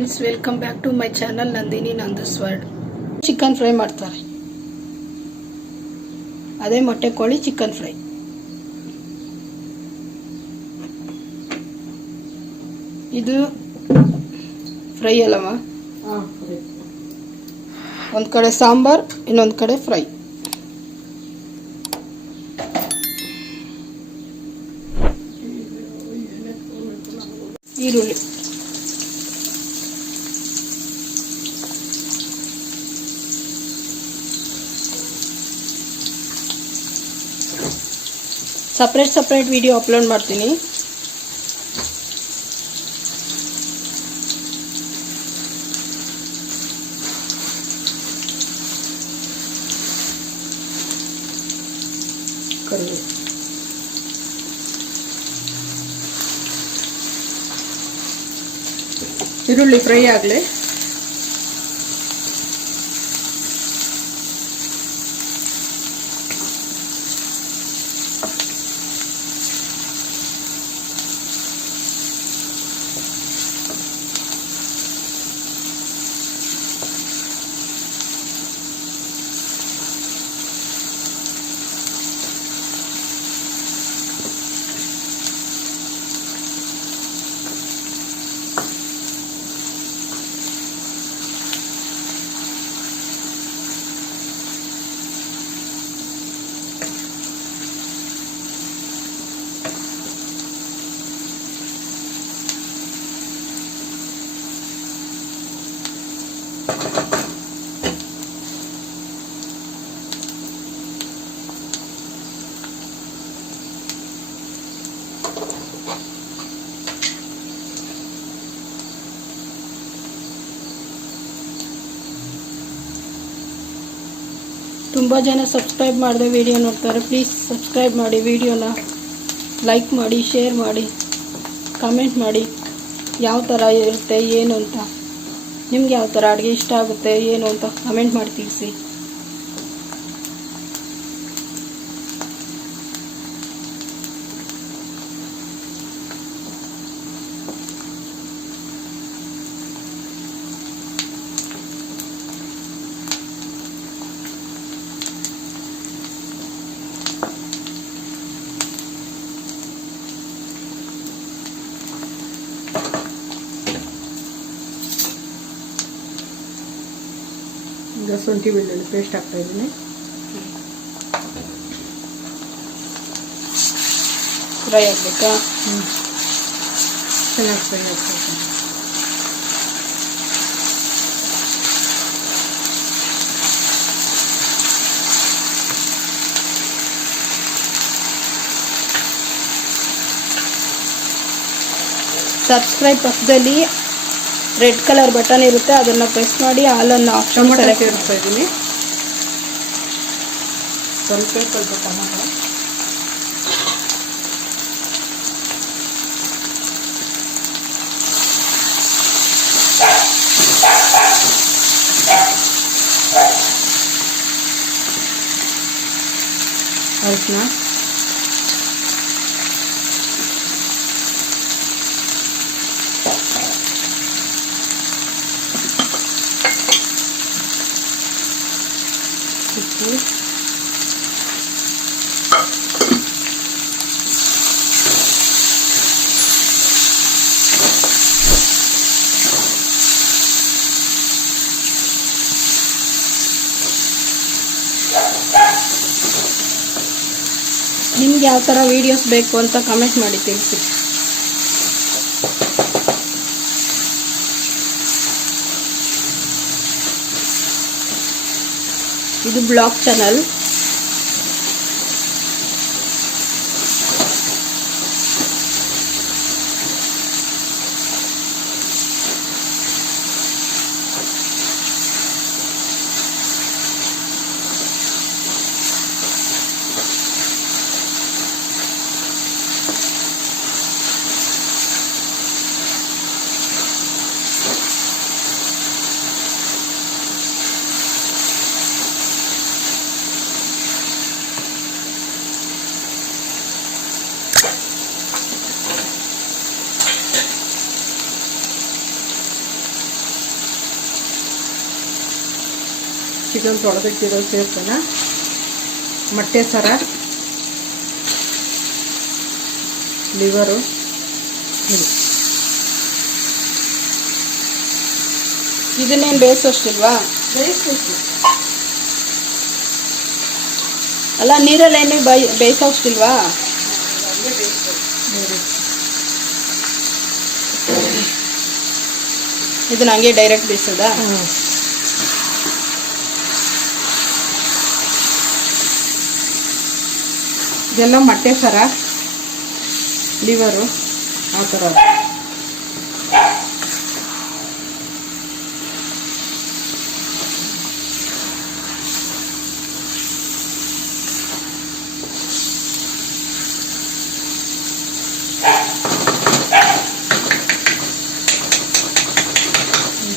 Friends welcome back to my channel Nandini Nandas world chicken fry ಮಾಡ್ತಾರೆ. ಅದೇ ಮೊಟ್ಟೆ ಕೋಳಿ ಚಿಕನ್ ಫ್ರೈ ಇದು ಫ್ರೈ ಅಲ್ಲವಾ? ಒಂದು ಕಡೆ ಸಾಂಬಾರ್ ಇನ್ನೊಂದು ಕಡೆ fry separate separate video upload ಮಾಡ್ತೀನಿ ಕರಿಬೇವು ಈರುಳ್ಳಿ ಫ್ರೈ ಆಗಲಿ ತುಂಬ ಜನ ಸಬ್ಸ್ಕ್ರೈಬ್ ಮಾಡದೆ ವಿಡಿಯೋ ನೋಡ್ತಾರೆ. ಪ್ಲೀಸ್ ಸಬ್ಸ್ಕ್ರೈಬ್ ಮಾಡಿ ವಿಡಿಯೋನ ಲೈಕ್ ಮಾಡಿ ಶೇರ್ ಮಾಡಿ ಕಮೆಂಟ್ ಮಾಡಿ. ಯಾವ ಥರ ಇರುತ್ತೆ, ಏನು ಅಂತ. ನಿಮ್ಗೆ ಯಾವ ಥರ ಅಡುಗೆ ಇಷ್ಟ ಆಗುತ್ತೆ, ಏನು ಅಂತ ಕಮೆಂಟ್ ಮಾಡಿ ತಿಳಿಸಿ. ಈಗ ಶುಂಠಿ ಬೆಳ್ಳುಳ್ಳಿ ಪೇಸ್ಟ್ ಹಾಕ್ತಾ ಇದ್ದೀನಿ ಫ್ರೈ ಆಗಬೇಕಾ ಚೆನ್ನಾಗಿ ಫ್ರೈ ಆಗ್ತಾ ಇದೆ ಸಬ್ಸ್ಕ್ರೈಬ್ ಪಕ್ಕದಲ್ಲಿ ರೆಡ್ ಕಲರ್ ಬಟನ್ ಇರುತ್ತೆ ಅದನ್ನು ಪ್ರೆಸ್ ಮಾಡಿ ಹಾಲನ್ನು ಆಪ್ಷನ್ ಟೊಮೊಟೊ ಸೆಲೆಕ್ಟ್ ಸೇರಿಸ್ತಾ ಇದ್ದೀನಿ ಸ್ವಲ್ಪ ಸ್ವಲ್ಪ ಟೊಮೊಟೊ ಅರಿಶಿನ ಉಪ್ಪು ನಿಮ್ಗೆ ಯಾವ ಥರ ವೀಡಿಯೋಸ್ ಬೇಕು ಅಂತ ಕಮೆಂಟ್ ಮಾಡಿ ತಿಳಿಸಿ. ಇದು ಬ್ಲಾಗ್ ಚಾನಲ್ ಚಿಕನ್ ತೊಳೆದಿಟ್ಟಿರೋ ಸೇರ್ಸೋಣ. ಮೊಟ್ಟೆ ಸರ ಲಿವರು ಇದು. ಇದನ್ನೇನು ಬೇಯಿಸೋಷ್ಟಿಲ್ವಾ? ಬೇಯಿಸ್ಬೇಕು. ಅಲ್ಲ ನೀರಲ್ಲೇನು ಬೈ ಬೇಯಿಸೋಷ್ಟಿಲ್ವಾ? ಇದನ್ನ ಹಂಗೆ ಡೈರೆಕ್ಟ್ ಬೇಯಿಸೋದಾ? ಇದೆಲ್ಲ ಮೊಟ್ಟೆ ಸರ ಲಿವರು ಆ ಥರ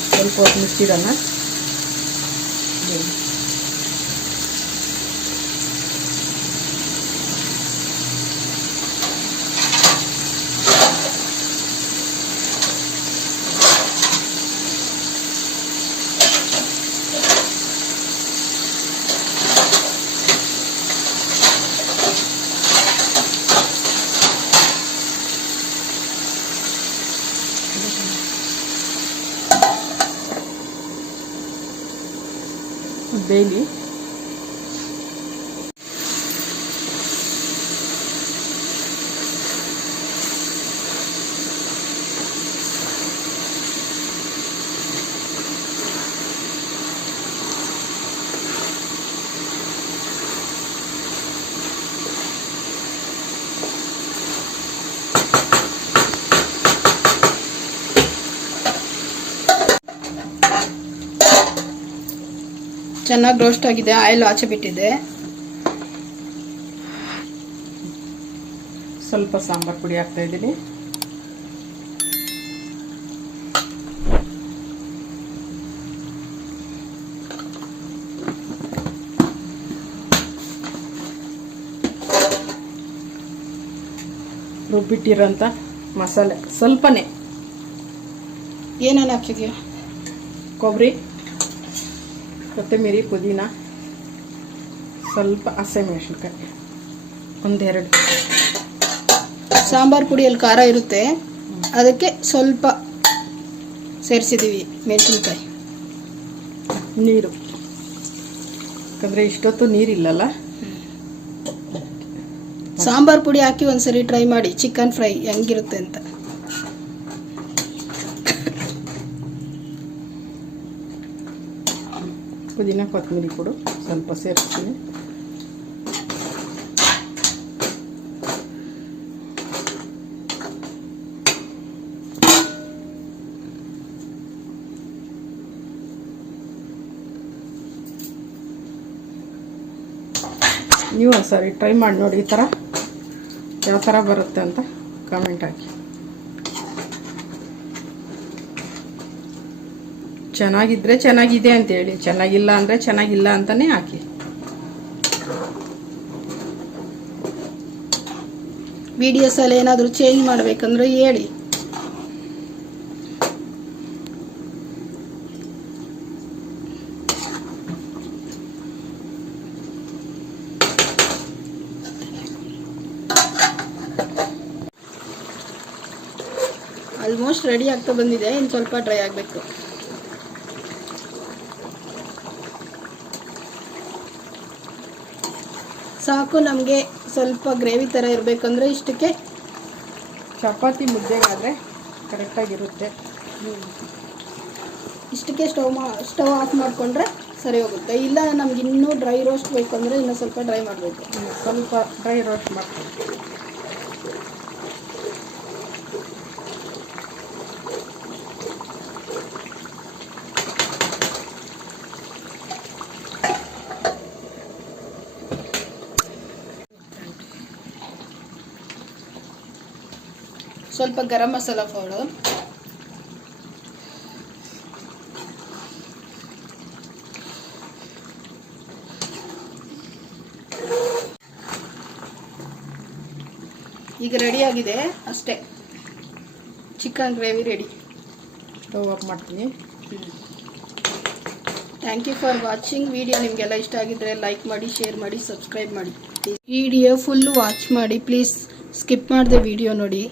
ಸ್ವಲ್ಪ ಹೊತ್ತು ಮುಚ್ಚಿಡೋಣ daily. Thank ಚೆನ್ನಾಗಿ ರೋಸ್ಟ್ ಆಗಿದೆ ಆಯಿಲ್ ಆಚೆ ಬಿಟ್ಟಿದೆ. ಸ್ವಲ್ಪ ಸಾಂಬಾರು ಪುಡಿ ಹಾಕ್ತಾ ಇದ್ದೀನಿ. ರುಬ್ಬಿಟ್ಟಿರೋಂಥ ಮಸಾಲೆ ಸ್ವಲ್ಪನೇ. ಏನೇನು ಹಾಕಿದ್ಯಾ ಕೊಬ್ಬರಿ. ಕೊತ್ತಂಬರಿ ಪುದೀನ ಸ್ವಲ್ಪ ಹಸಿಮೆಣಸಿನ್ಕಾಯಿ ಒಂದೆರಡು. ಸಾಂಬಾರು ಪುಡಿಯಲ್ಲಿ ಖಾರ ಇರುತ್ತೆ. ಅದಕ್ಕೆ ಸ್ವಲ್ಪ ಸೇರಿಸಿದ್ದೀವಿ ಮೆಣಸಿನ್ಕಾಯಿ. ನೀರು. ಯಾಕಂದರೆ ಇಷ್ಟೊತ್ತು ನೀರಿಲ್ಲಲ್ಲ? ಸಾಂಬಾರು ಪುಡಿ ಹಾಕಿ ಒಂದ್ಸರಿ ಟ್ರೈ ಮಾಡಿ. ಚಿಕನ್ ಫ್ರೈ ಹೆಂಗಿರುತ್ತೆ ಅಂತ. ಪುದೀನ ಕೊತ್ತಂಬರಿ ಕೊಡು ಸ್ವಲ್ಪ ಸೇರಿಸ್ತೀನಿ. ನೀವು ಒಂದ್ಸರಿ ಟ್ರೈ ಮಾಡಿ ನೋಡಿ ಈ ಥರ ಯಾವ ಥರ ಬರುತ್ತೆ ಅಂತ ಕಾಮೆಂಟ್ ಹಾಕಿ. ಚೆನ್ನಾಗಿದ್ರೆ ಚೆನ್ನಾಗಿದೆ ಅಂತೇಳಿ. ಚೆನ್ನಾಗಿಲ್ಲ ಅಂದರೆ ಚೆನ್ನಾಗಿಲ್ಲ ಅಂತಲೇ ಹಾಕಿ. ವಿಡಿಯೋಸಲ್ಲಿ ಏನಾದರೂ ಚೇಂಜ್ ಮಾಡಬೇಕಂದ್ರೆ ಹೇಳಿ. ಆಲ್ಮೋಸ್ಟ್ ರೆಡಿ ಆಗ್ತಾ ಬಂದಿದೆ. ಇನ್ನು ಸ್ವಲ್ಪ ಡ್ರೈ ಆಗಬೇಕು. ಸಾಕು ನಮಗೆ ಸ್ವಲ್ಪ ಗ್ರೇವಿ ಥರ ಇರಬೇಕಂದ್ರೆ ಇಷ್ಟಕ್ಕೆ ಚಪಾತಿ ಮುದ್ದೆಗಾದರೆ ಕರೆಕ್ಟಾಗಿರುತ್ತೆ. ಇಷ್ಟಕ್ಕೆ ಸ್ಟವ್ ಮಾ ಸ್ಟವ್ ಆಫ್ ಮಾಡಿಕೊಂಡ್ರೆ ಸರಿ ಹೋಗುತ್ತೆ. ಇಲ್ಲ ನಮ್ಗೆ ಇನ್ನೂ ಡ್ರೈ ರೋಸ್ಟ್ ಬೇಕಂದ್ರೆ ಇನ್ನೂ ಸ್ವಲ್ಪ ಡ್ರೈ ಮಾಡಬೇಕು. ಸ್ವಲ್ಪ ಡ್ರೈ ರೋಸ್ಟ್ ಮಾಡ್ತೀನಿ ಸ್ವಲ್ಪ ಗರಂ ಮಸಾಲ ಪೌಡರ್ ಈಗ ರೆಡಿ ಆಗಿದೆ ಅಷ್ಟೇ. Chicken gravy ready stove off ಮಾಡ್ತೀನಿ. Thank you for watching video ನಿಮಗೆಲ್ಲ ಇಷ್ಟ ಆಗಿದ್ರೆ ಲೈಕ್ ಮಾಡಿ ಶೇರ್ ಮಾಡಿ ಸಬ್ಸ್ಕ್ರೈಬ್ ಮಾಡಿ. ವಿಡಿಯೋ ಫುಲ್ಲು ವಾಚ್ ಮಾಡಿ. ಪ್ಲೀಸ್ ಸ್ಕಿಪ್ ಮಾಡಿದೆ ವಿಡಿಯೋ ನೋಡಿ.